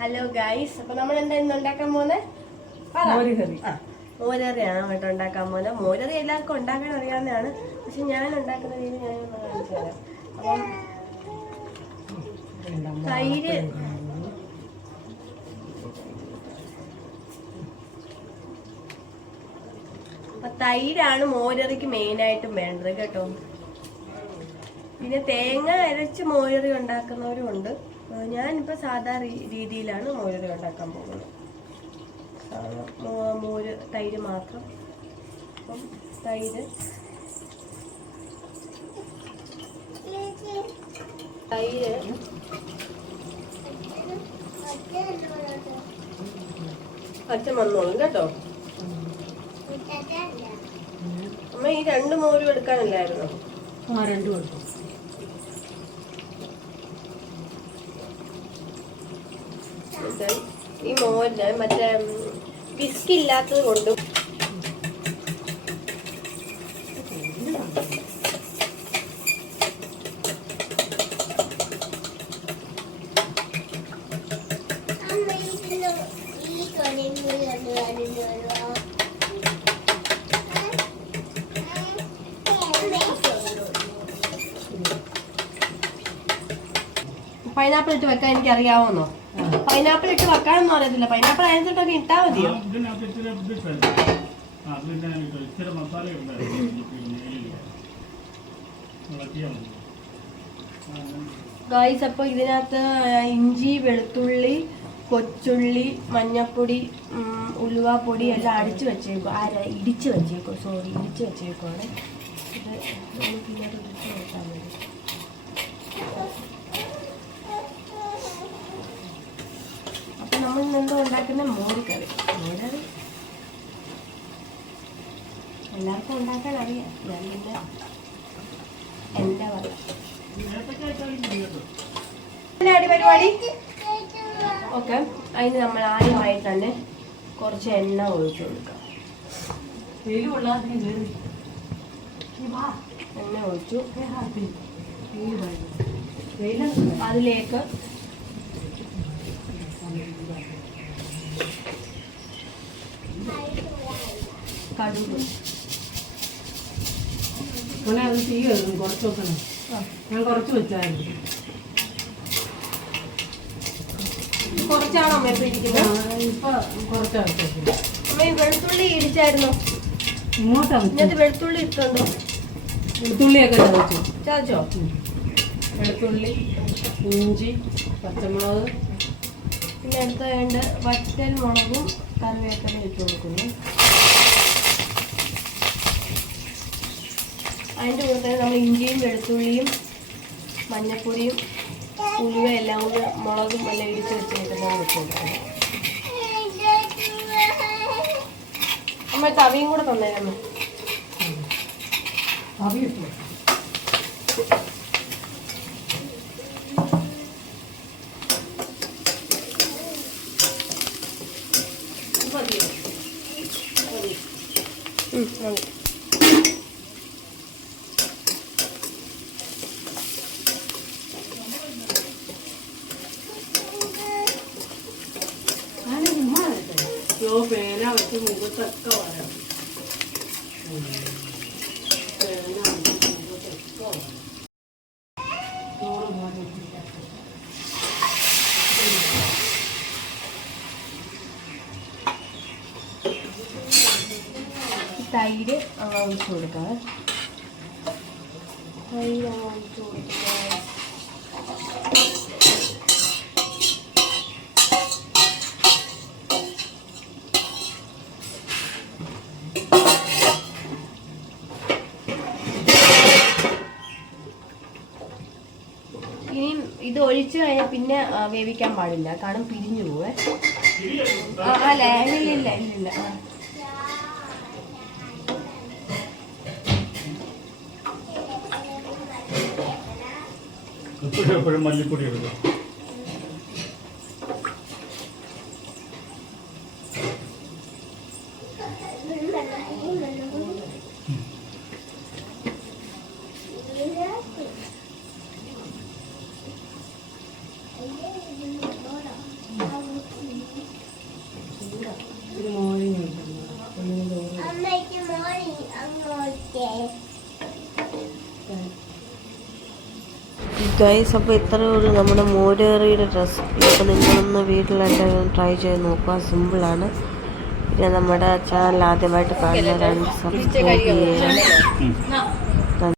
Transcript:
Hello guys, അപ്പൊ നമ്മൾ എന്താ ഇന്ന് ഉണ്ടാക്കാൻ പോകുന്നത്? മോരറിയാണ് കേട്ടോ ഉണ്ടാക്കാൻ പോകുന്നത്. മോരറി എല്ലാവർക്കും ഉണ്ടാക്കാൻ അറിയാവുന്നതാണ്, പക്ഷെ ഞാൻ ഉണ്ടാക്കുന്ന രീതി ഞാൻ കാണിച്ചു തരാം. അപ്പം തൈര്, തൈരാണ് മോരറിക്ക് മെയിനായിട്ടും വേണ്ടത് കേട്ടോ. പിന്നെ തേങ്ങ അരച്ച് മോരറി ഉണ്ടാക്കുന്നവരും ഉണ്ട്. ഞാനിപ്പോ സാധാരണ രീതിയിലാണ് മോരറി ഉണ്ടാക്കാൻ പോകുന്നത്. മോര് തൈര് മാത്രം. അപ്പം തൈര് അച്ഛൻ വന്നോളും കേട്ടോ. അമ്മ ഈ 2 മോരും എടുക്കാനല്ലായിരുന്നോ? രണ്ടും എടുക്കും. ഈ മോരിന് മറ്റേ വിസ്കില്ലാത്തത് കൊണ്ടും പൈനാപ്പിൾ ഇട്ട് വെക്കാൻ എനിക്ക് അറിയാവുന്നോ? പൈനാപ്പിൾ ഇട്ട് വെക്കാനൊന്നും അറിയത്തില്ല. പൈനാപ്പിൾ അതിനകത്തോട്ടൊക്കെ ഇട്ടാ മതിയോ? ഗായ്സ്, അപ്പൊ ഇതിനകത്ത് ഇഞ്ചി, വെളുത്തുള്ളി, കൊച്ചുള്ളി, മഞ്ഞപ്പൊടി, ഉലുവാപ്പൊടി എല്ലാം ഇടിച്ചു വെച്ചേക്കുവാണ്. ഇടിച്ചു വെച്ചേക്കുവാണ്. ഇത് നമുക്കിങ്ങനെ ഇടിച്ചു വെക്കാൻ മതി. നമ്മൾ എന്തോ ഉണ്ടാക്കുന്ന മോരുകറി. മോരറി എല്ലാവർക്കും ഉണ്ടാക്കാൻ അറിയാം. ഞാൻ പിന്നെ എന്താ പറയാ പരിപാടി. ഓക്കെ, അതിന് നമ്മൾ ആദ്യമായി തന്നെ കുറച്ച് എണ്ണ ഒഴിച്ചു കൊടുക്കാം. എണ്ണ ഒഴിച്ചു. അതിലേക്ക് കടുക്. അത് തീരും കുറച്ച് വെക്കണം. ഞാൻ കുറച്ച് വെച്ചായിരുന്നു. കുറച്ചാണോ അമ്മ ഇപ്പൊ ഇരിക്കുന്നത്? ഇപ്പൊ കുറച്ചാണ്. അമ്മ വെളുത്തുള്ളി ഇടിച്ചായിരുന്നോ? ഇങ്ങോട്ടാണ് വെളുത്തുള്ളി ഇട്ടുണ്ടോ? വെളുത്തുള്ളിയൊക്കെ ചതച്ചോ? വെളുത്തുള്ളി, ഇഞ്ചി, പച്ചമുളക്, പിന്നെ അടുത്ത വേണ്ട വറ്റൽ മുളകും കറിവേപ്പില ഇട്ട് കൊടുക്കുന്നു. അതിൻ്റെ കൂടെ തന്നെ നമ്മൾ ഇഞ്ചിയും വെളുത്തുള്ളിയും മഞ്ഞപ്പൊടിയും ഉലുവ എല്ലാം കൂടെ മുളകും എല്ലാം ഇടിച്ച് വെച്ചിട്ടാണ് ഇട്ട് കൊടുക്കുന്നത്. അമ്മ തവിയും കൂടെ തന്നേരമ്മ. പേന വെച്ച് മുഖത്തൊക്കെ വരാം. തൈര് ഒഴിച്ചു കൊടുക്കാം. തൈര് ഒഴിച്ചു കൊടുക്കുക. ഇനിയും ഇത് ഒഴിച്ചു കഴിഞ്ഞാൽ പിന്നെ വേവിക്കാൻ പാടില്ല, കാരണം പിരിഞ്ഞു പോവേ. അല്ല ഇല്ല. എപ്പോഴും മല്ലിപ്പൊടി എടുക്കുക. ഗൈസ്, അപ്പോൾ ഇത്രയുള്ളൂ നമ്മുടെ മോരുകറിയുടെ റെസിപ്പി. അപ്പോൾ നിങ്ങളൊന്ന് വീട്ടിലെല്ലാവരും ട്രൈ ചെയ്ത് നോക്കുക. സിമ്പിളാണ്. പിന്നെ നമ്മുടെ ചാനൽ ആദ്യമായിട്ട് കാണുന്നവരാണെങ്കിൽ സബ്സ്ക്രൈബ് ചെയ്യുക.